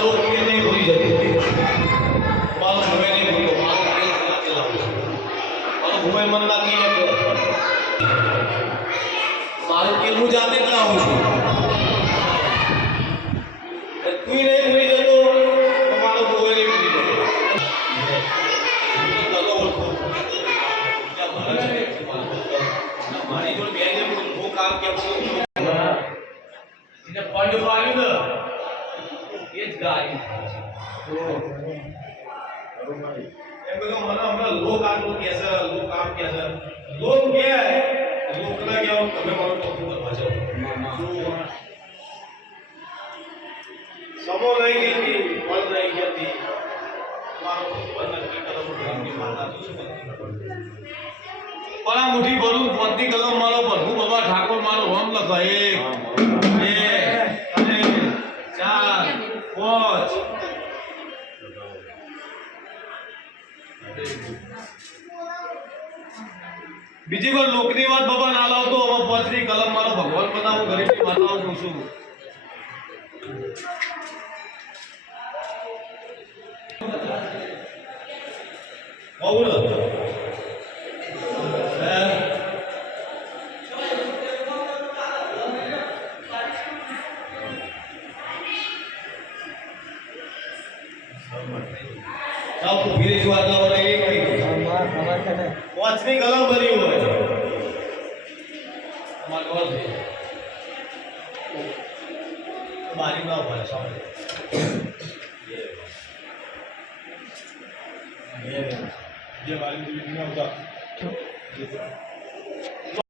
હા બાબા લોક કે નહીં ભૂલી જતો મારો ભૂમે નહીં ભૂલો મારો ખેલ કલાક ચલાવું મારો ભૂમે મન ના કહે મારું ખેલ હું જાતે ચલાવું છું તું નહીં ભૂલી જતો તો મારો ભૂમે નહીં ભૂલી જતો હું તો કલો ઓળખું. ત્યાં ભલે છે, મારી જોડે બે જણ હું કામ કેમ કરું છું એને પંડ પાડ્યું ને એ જ ગાય એમ કહ્યું મને લોક આટલું છે લોક આમ છે લોક કે લોકના કહેવા તમે મારું સમો લઈ ગઈ હતી ફળ લઈ ગઈ હતી મારો નક્કી કરો ભગવાનની માતા તો શું પણ આ કલમ બાબા ઠાકોર મારો હોમ લખો બીજી કોઈ લોકની વાત બાબા ના લાવતો હવે પોતરી કલમ મારો ભગવાન બનાવું ગરીબની માતાઓ પૂછું બહુ ને હે? સાવ ઊભી રહી છું આટલા વર્ષ એક નહીં. પાંચમી કલમ બની હોય અમારે ખબર છે બારી ના હોય સામે જે બારી ના આવતા